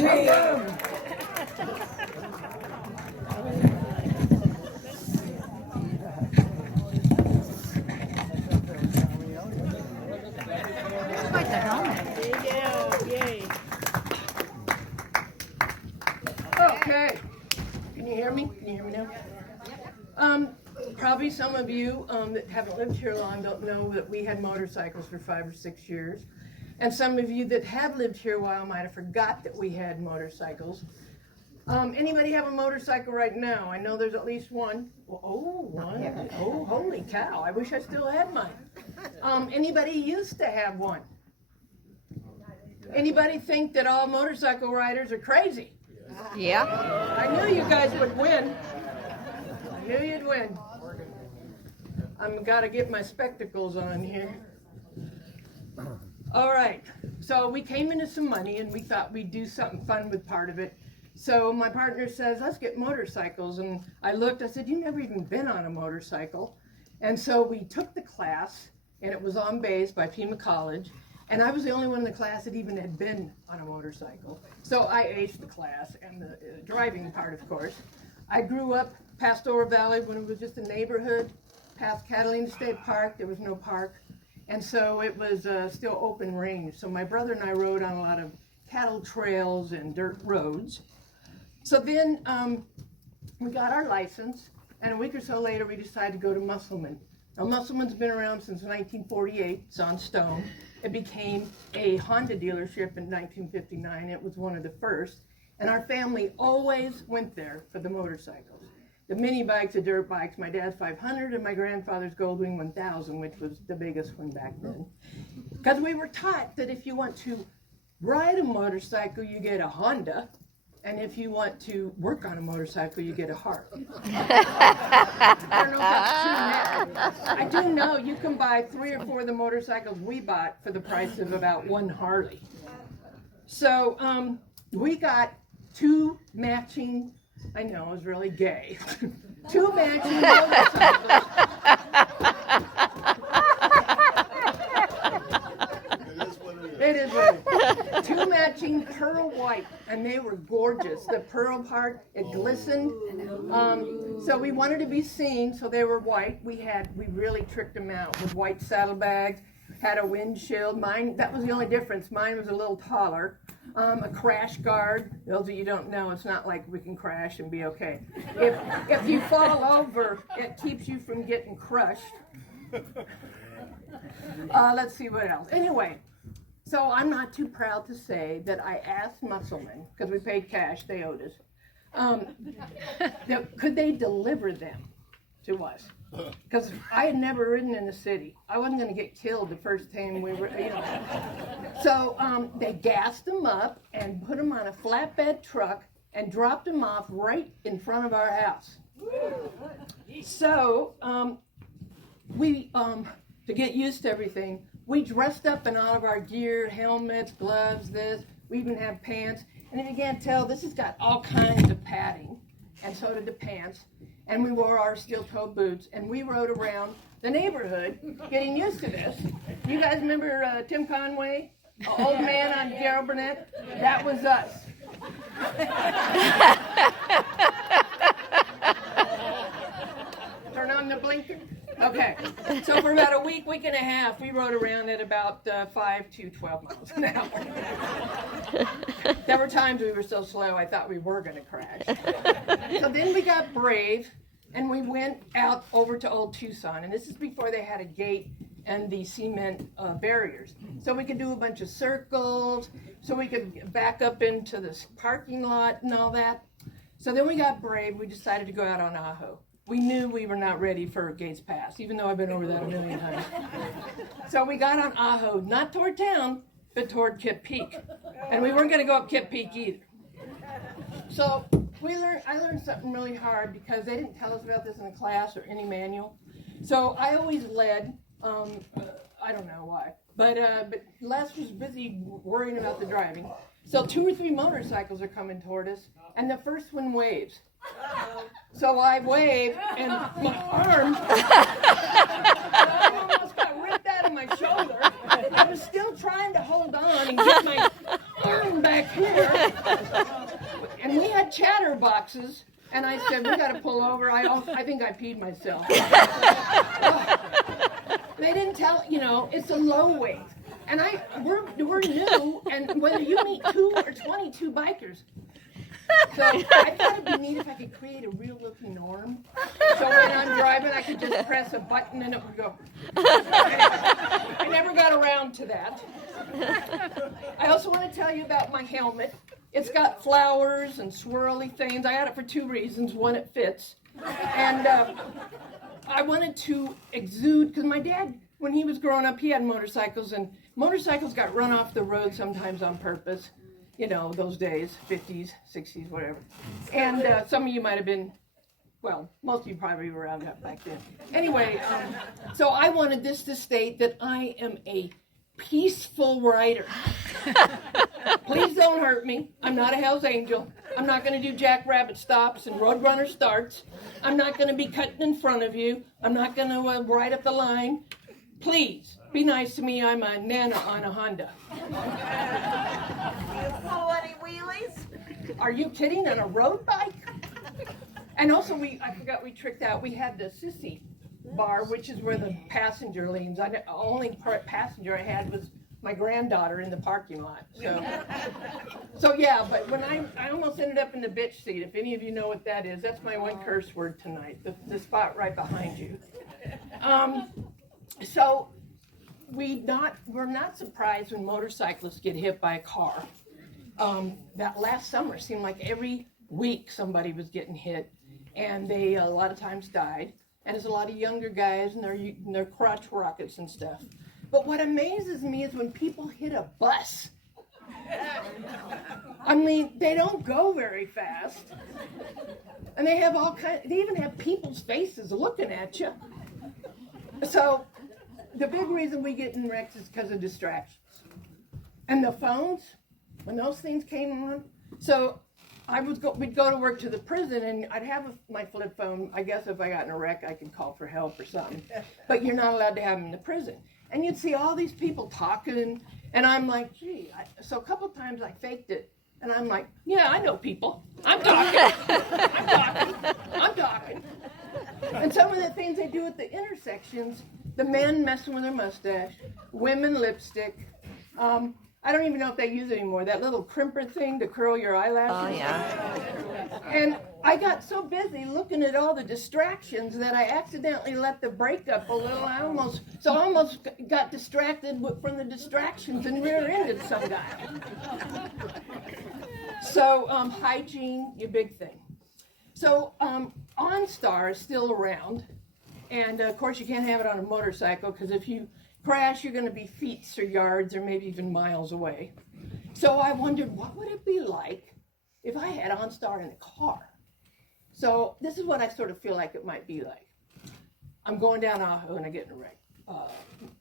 Quite the helmet. Yay. Okay. Can you hear me? Can you hear me now? Probably some of you that haven't lived here long don't know that we had motorcycles for 5 or 6 years. And some of you that have lived here a while might have forgot that we had motorcycles. Anybody have a motorcycle right now? I know there's at least one. One. Oh, holy cow. I wish I still had mine. Anybody used to have one? Anybody think that all motorcycle riders are crazy? Yeah. I knew you guys would win. I knew you'd win. I've got to get my spectacles on here. All right. So we came into some money and we thought we'd do something fun with part of it. So my partner says, let's get motorcycles. And I looked, I said, you've never even been on a motorcycle. And so we took the class, and it was on base by Pima College. And I was the only one in the class that even had been on a motorcycle. So I aced the class and the driving part, of course. I grew up Pastoral Valley when it was just a neighborhood. Past Catalina State Park, there was no park. And so it was still open range. So my brother and I rode on a lot of cattle trails and dirt roads. So then we got our license, and a week or so later we decided to go to Musselman. Now Musselman's been around since 1948, it's on stone. It became a Honda dealership in 1959, it was one of the first. And our family always went there for the motorcycles. The mini bikes, the dirt bikes, my dad's 500 and my grandfather's Goldwing 1000, which was the biggest one back then. Because we were taught that if you want to ride a motorcycle, you get a Honda. And if you want to work on a motorcycle, you get a Harley. I don't know if that's true now. I do know you can buy 3 or 4 of the motorcycles we bought for the price of about 1 Harley. So we got 2 matching, I know it was really gay, 2 matching motorcycles. It is what it is. 2 matching pearl white, and they were gorgeous. The pearl part, it glistened. So we wanted to be seen, so they were white. We really tricked them out with white saddlebags, had a windshield. Mine, that was the only difference. Mine was a little taller. A crash guard. Those of you who don't know, it's not like we can crash and be okay. If you fall over, it keeps you from getting crushed. Let's see what else. Anyway. So I'm not too proud to say that I asked Musselman, because we paid cash, they owed us, could they deliver them to us? Because I had never ridden in the city. I wasn't going to get killed the first time we were, So they gassed them up and put them on a flatbed truck and dropped them off right in front of our house. So we, to get used to everything, we dressed up in all of our gear, helmets, gloves, this. We even have pants. And if you can't tell, this has got all kinds of padding, and so did the pants. And we wore our steel-toe boots, and we rode around the neighborhood getting used to this. You guys remember Tim Conway, old man on Garrow Burnett? That was us. Turn on the blinker. Okay, so for about a week and a half, we rode around at about 5 to 12 miles an hour. There were times we were so slow I thought we were going to crash. So then we got brave, and we went out over to Old Tucson, and this is before they had a gate and the cement barriers. So we could do a bunch of circles, so we could back up into this parking lot and all that. So then we got brave, we decided to go out on Ajo. We knew we were not ready for Gates Pass, even though I've been over that a million times. So we got on Ajo, not toward town, but toward Kip Peak. And we weren't going to go up Kip Peak either. So I learned something really hard because they didn't tell us about this in the class or any manual. So I always led, I don't know why, but Les was busy worrying about the driving. So 2 or 3 motorcycles are coming toward us, and the first one waves. So I waved, and my arm almost got ripped out of my shoulder. I was still trying to hold on and get my arm back here, had chatterboxes, and I said, we got to pull over. I think I peed myself. They didn't tell, it's a low weight. And we're new, and whether you meet 2 or 22 bikers. So I thought it'd be neat if I could create a real-looking arm. So when I'm driving, I could just press a button and it would go. I never got around to that. I also want to tell you about my helmet. It's got flowers and swirly things. I got it for 2 reasons. One, it fits. And I wanted to exude, because my dad, when he was growing up, he had motorcycles, and motorcycles got run off the road sometimes on purpose. Those days, 50s, 60s, whatever. And some of you might have been, most of you probably were around back then. Anyway, so I wanted this to state that I am a peaceful rider. Please don't hurt me. I'm not a Hell's Angel. I'm not going to do jackrabbit stops and roadrunner starts. I'm not going to be cutting in front of you. I'm not going to ride up the line. Please, be nice to me. I'm a Nana on a Honda. Pull any wheelies? Are you kidding? On a road bike? And also, I forgot we tricked out. We had the sissy bar, which is where the passenger leans. The only passenger I had was my granddaughter in the parking lot. So yeah, but when I almost ended up in the bitch seat. If any of you know what that is, that's my one curse word tonight. The spot right behind you. So we're not surprised when motorcyclists get hit by a car. That last summer seemed like every week somebody was getting hit, and they a lot of times died. And there's a lot of younger guys and their crotch rockets and stuff. But what amazes me is when people hit a bus. I mean, they don't go very fast, and they have they even have people's faces looking at you. So the big reason we get in wrecks is because of distractions. And the phones, when those things came on, so we'd go to work to the prison, and I'd have my flip phone. I guess if I got in a wreck, I could call for help or something. But you're not allowed to have them in the prison. And you'd see all these people talking, and I'm like, gee. So a couple times I faked it, and I'm like, yeah, I know people. I'm talking. I'm talking. And some of the things they do at the intersections, the men messing with their mustache, women lipstick. I don't even know if they use it anymore. That little crimper thing to curl your eyelashes. Oh, yeah. And I got so busy looking at all the distractions that I accidentally let the brake up a little. I almost got distracted from the distractions and rear-ended some guy. So hygiene, your big thing. So OnStar is still around. And, of course, you can't have it on a motorcycle because if you crash, you're going to be feet or yards or maybe even miles away. So I wondered, what would it be like if I had OnStar in a car? So this is what I sort of feel like it might be like. I'm going down Ajo and I get in a wreck.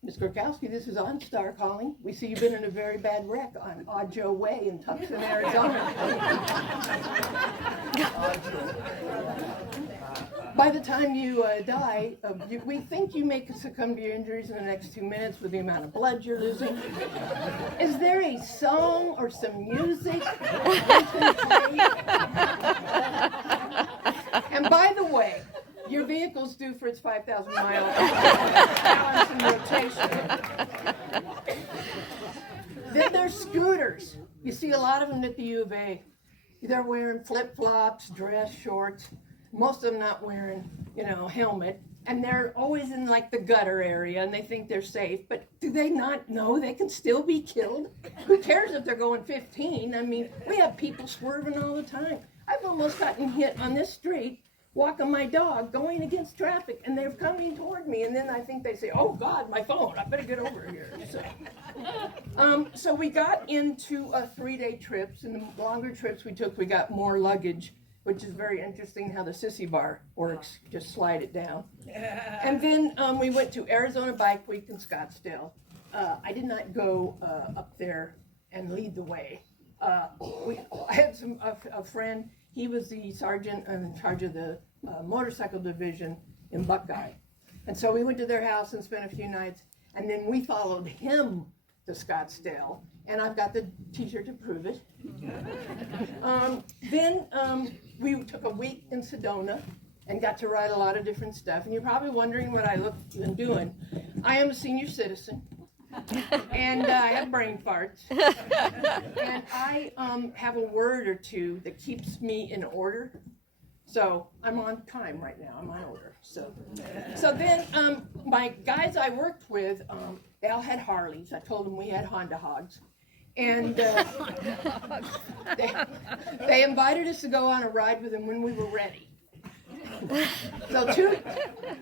Ms. Gorkowski, this is OnStar calling. We see you've been in a very bad wreck on Ajo Way in Tucson, Arizona. By the time you die, we think you may succumb to your injuries in the next 2 minutes with the amount of blood you're losing. Is there a song or some music? And by the way, your vehicle's due for its 5,000 mile balance and rotation. Then there's scooters. You see a lot of them at the U of A. They're wearing flip-flops, dress shorts. Most of them not wearing, helmet. And they're always in like the gutter area and they think they're safe. But do they not know they can still be killed? Who cares if they're going 15? I mean, we have people swerving all the time. I've almost gotten hit on this street walking my dog, going against traffic, and they're coming toward me, and then I think they say, oh God, my phone, I better get over here. So we got into 3-day trips, and the longer trips we took, we got more luggage, which is very interesting how the sissy bar works, just slide it down. And then we went to Arizona Bike Week in Scottsdale. I did not go up there and lead the way. I had a friend. He was the sergeant in charge of the motorcycle division in Buckeye. And so we went to their house and spent a few nights, and then we followed him to Scottsdale, and I've got the t-shirt to prove it. Then we took a week in Sedona and got to ride a lot of different stuff. And you're probably wondering what I look and doing. I am a senior citizen, and I have brain farts, and I have a word or two that keeps me in order. So I'm on time right now. I'm on order. So then my guys I worked with, they all had Harleys. I told them we had Honda Hogs. And they invited us to go on a ride with them when we were ready.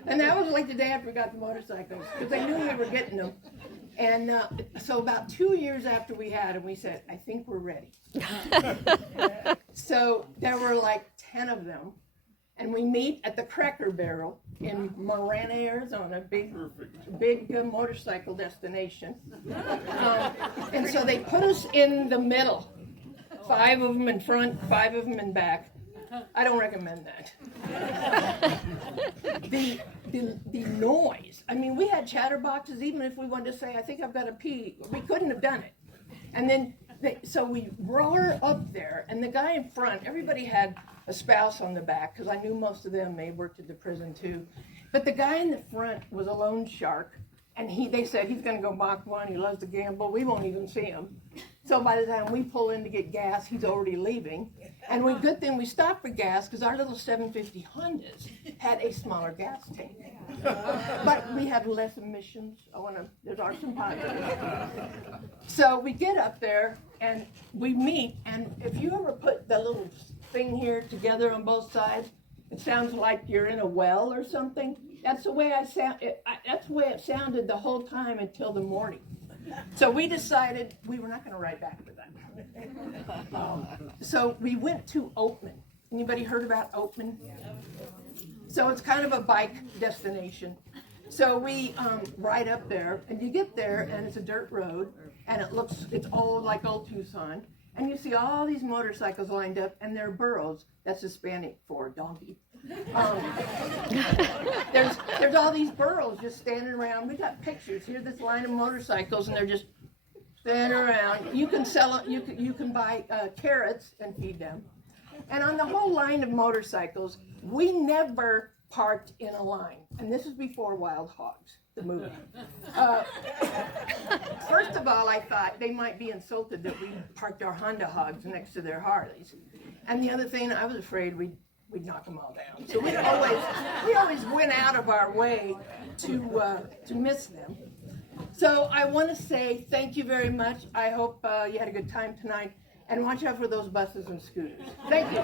And that was like the day after we got the motorcycles, because they knew we were getting them. And so about 2 years after we had them, we said, I think we're ready. So there were like 10 of them. And we meet at the Cracker Barrel in Marana, Arizona, big motorcycle destination. And so they put us in the middle, 5 of them in front, 5 of them in back. I don't recommend that. The noise. I mean, we had chatterboxes. Even if we wanted to say, I think I've got to pee, we couldn't have done it. And then, so we roar up there, and the guy in front, everybody had a spouse on the back, because I knew most of them, they worked at the prison too. But the guy in the front was a loan shark, and they said he's going to go Mach 1, he loves to gamble, we won't even see him. So by the time we pull in to get gas, he's already leaving. And good thing we stopped for gas, because our little 750 Hondas had a smaller gas tank. But we had less emissions. There's some positives. So we get up there, and we meet, and if you ever put the little thing here together on both sides, it sounds like you're in a well or something. That's the way that's the way it sounded the whole time until the morning. So we decided we were not going to ride back with that. So we went to Oatman. Anybody heard about Oatman? So it's kind of a bike destination. So we ride up there, and you get there, and it's a dirt road, and it's all like old Tucson. And you see all these motorcycles lined up, and they're burros. That's Hispanic for donkey. There's all these burros just standing around. We got pictures. Here's this line of motorcycles, and they're just standing around. You can sell it. You can buy carrots and feed them. And on the whole line of motorcycles, we never parked in a line. And this is before Wild Hogs, the movie. First of all, I thought they might be insulted that we parked our Honda Hogs next to their Harleys. And the other thing, I was afraid we'd knock them all down. So we always went out of our way to miss them. So I want to say thank you very much. I hope you had a good time tonight. And watch out for those buses and scooters. Thank you.